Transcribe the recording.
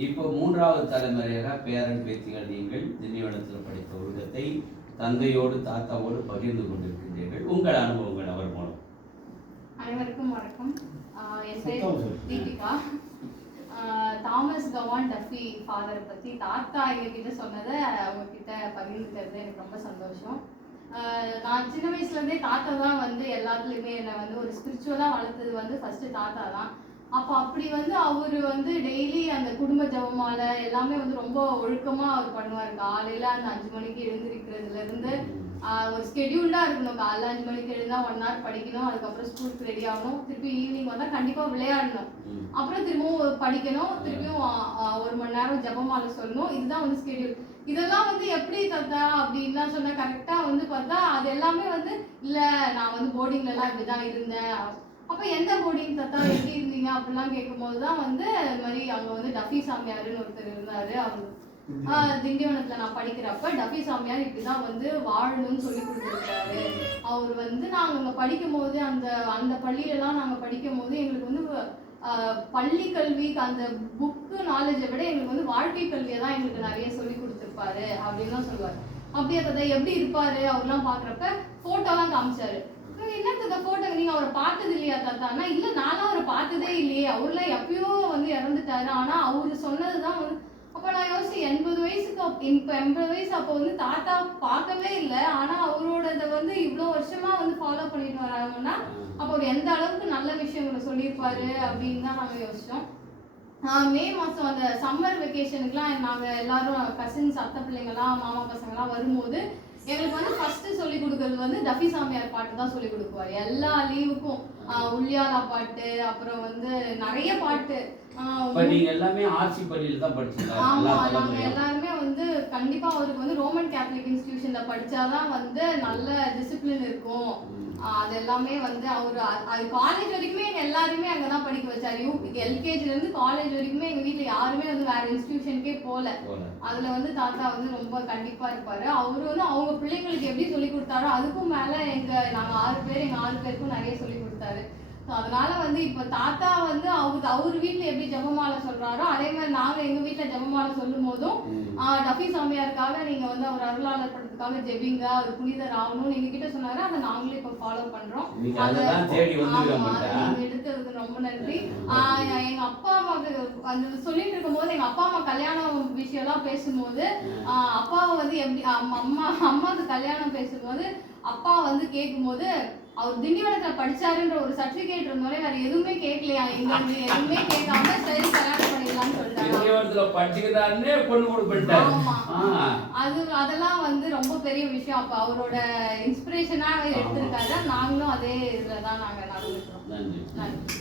இப்போ மூன்றாவது தலைமுறையாக பேரன் பேத்திகள் நீங்கள் திண்டிவனத்தில் படித்த உலகத்தை தந்தையோடு தாத்தாவோடு பகிர்ந்து கொண்டிருக்கின்றீர்கள். உங்கள் அனுபவங்கள் அவர் மூலம். அனைவருக்கும் வணக்கம். என் பேர் தீபிகா. தாமஸ் கவான் டஃபி ஃபாதரை பற்றி தாத்தா எங்ககிட்ட சொன்னதை அவங்கக்கிட்ட பகிர்ந்துக்கிறது எனக்கு ரொம்ப சந்தோஷம். நான் சின்ன வயசுலேருந்தே தாத்தா தான் வந்து எல்லாத்துலேயுமே என்னை வந்து ஒரு ஸ்பிரிச்சுவலாக வளர்த்தது வந்து ஃபஸ்ட்டு தாத்தா தான். அப்போ அப்படி வந்து அவர் வந்து டெய்லி அந்த குடும்ப ஜபமாலை எல்லாமே வந்து ரொம்ப ஒழுக்கமாக அவர் பண்ணுவார். காலையில் அந்த 5 மணிக்கு எழுந்திருக்கிறதுலேருந்து ஒரு ஸ்கெடியூல்டாக இருக்கணும். காலைல 5 மணிக்கு எழுந்தால் 1 hour படிக்கணும், அதுக்கப்புறம் ஸ்கூலுக்கு ரெடி ஆகணும், திருப்பி ஈவினிங் வந்தால் கண்டிப்பாக விளையாடணும், அப்புறம் திரும்பவும் படிக்கணும், திருப்பியும் 1 மணி நேரம் ஜபமாலை சொல்லணும். இதுதான் வந்து ஸ்கெடியூல். இதெல்லாம் வந்து எப்படி தாத்தா அப்படின்லாம் சொன்னால் கரெக்டாக வந்து பார்த்தா அது எல்லாமே வந்து இல்லை நான் வந்து போர்டிங்லலாம் இப்படி தான் இருந்தேன். அப்போ எந்த போர்டிங் தாத்தா எப்படி இருந்தீங்க அப்படிலாம் கேட்கும்போது தான் வந்து இது மாதிரி அங்கே வந்து டஃபி சாமியாருன்னு ஒருத்தர் இருந்தார். அவர் திண்டிவனத்தில் நான் படிக்கிறப்ப டஃபி சாமியார் இப்படி தான் வந்து வாழணும்னு சொல்லி கொடுத்துருக்காரு. அவர் வந்து நாங்கள் அங்கே படிக்கும் போது அந்த பள்ளியிலலாம் நாங்கள் படிக்கும் போது எங்களுக்கு வந்து பள்ளி கல்வி அந்த புக்கு நாலேஜை விட எங்களுக்கு வந்து வாழ்க்கை கல்வியை தான் எங்களுக்கு நிறைய சொல்லி கொடுத்துருப்பாரு அப்படின்னு தான் சொல்லுவார். அப்படியே தாத்தா எப்படி இருப்பாரு அவர்லாம் பார்க்குறப்ப ஃபோட்டோலாம் காமிச்சாரு. என்ன தாத்தா ஃபோட்டோ நீங்கள் அவரை பார்த்தது இல்லையா தாத்தானா? இல்லை நானும் அவரை பார்த்ததே இல்லையே, அவர்லாம் எப்பயோ வந்து இறந்துட்டாரு, ஆனால் அவர் சொன்னது தான் வந்து. அப்போ நான் யோசிச்சு 80 வயசுக்கு இப்போ 80 வயசு அப்போ வந்து தாத்தா பார்க்கவே இல்லை, ஆனால் அவரோட இதை வந்து இவ்வளோ வருஷமாக வந்து ஃபாலோ பண்ணிட்டு வராங்கன்னா அப்போ அவர் எந்த அளவுக்கு நல்ல விஷயங்களை சொல்லியிருப்பாரு அப்படின்னு தான் நாங்கள் யோசித்தோம். மே மாதம் அந்த சம்மர் வெக்கேஷனுக்குலாம் நாங்கள் எல்லாரும் கசின்ஸ் அத்தை பிள்ளைங்களாம் மாமா பசங்கள்லாம் வரும்போது எங்களுக்கு வந்து ஃபர்ஸ்ட் சொல்லி கொடுக்கறது வந்து டஃபி சாமியார் பாட்டு தான் சொல்லி கொடுக்குவார். எல்லா லீவுக்கும் உள்யாலா பாட்டு, அப்புறம் வந்து நிறைய பாட்டு. எல்லாமே ஆர்சி பள்ளியில் தான் படிச்சீங்க? ஆமா, நாங்க எல்லாருமே வந்து கண்டிப்பா அவருக்கு வந்து ரோமன் கேத்தலிக் இன்ஸ்டிடியூஷன்ல படிச்சாதான் வந்து நல்ல டிசிப்ளின் இருக்கும். அது எல்லாமே வந்து அது காலேஜ் வரைக்குமே எங்க எல்லாருமே அங்கதான் படிக்க வச்சாரு. எல்கேஜில இருந்து காலேஜ் வரைக்குமே எங்க வீட்டுல யாருமே வந்து வேற இன்ஸ்டிடியூஷனுக்கே போல. அதுல வந்து தாத்தா வந்து ரொம்ப கண்டிப்பா இருப்பாரு. அவரு வந்து அவங்க பிள்ளைங்களுக்கு எப்படி சொல்லி கொடுத்தாரோ அதுக்கும் மேல நாங்க 6 பேர், எங்க 6 பேருக்கும் நிறைய சொல்லி கொடுத்தாரு. அதனால வந்து இப்ப தாத்தா வந்து அவர் வீட்டுல எப்படி ஜபமாலை சொல்றாரோ அதே மாதிரி நாங்க எங்க வீட்டுல ஜபமாலை சொல்லும் போதும் டஃபி சாமியாருக்காக நீங்க வந்து அவர் அருளாளர் படத்துக்காக ஜெபிங்க, அவர் புனிதர் ஆகணும்னு எங்க கிட்ட சொன்னாரு. அதை நாங்களே இப்ப ஃபாலோ பண்றோம். நீங்க எடுத்ததுக்கு ரொம்ப நன்றி. எங்க அப்பா அம்மாவுக்கு அந்த சொல்லிட்டு இருக்கும் போது எங்க அப்பா அம்மா கல்யாணம் விஷயம் எல்லாம் பேசும்போது அப்பாவை வந்து எப்படி அம்மாவுக்கு கல்யாணம் பேசும்போது அப்பா வந்து கேட்கும்போது அவர் திண்டிவனத்துல படிச்சாருன்ற ஒரு சர்டிபிகேட் இருந்தோட வேற எதுவுமே கேட்கலையா, எங்க எதுவுமே கேட்காம சரி கல்யாணம் பண்ணிடலாம்னு சொல்லிட்டாங்க. அதெல்லாம் வந்து ரொம்ப பெரிய விஷயம். அப்ப அவரோட இன்ஸ்பிரேஷனா எடுத்திருக்காரு. நாங்களும் அதே இதுலதான் நாங்க நடந்துக்கிறோம். நன்றி.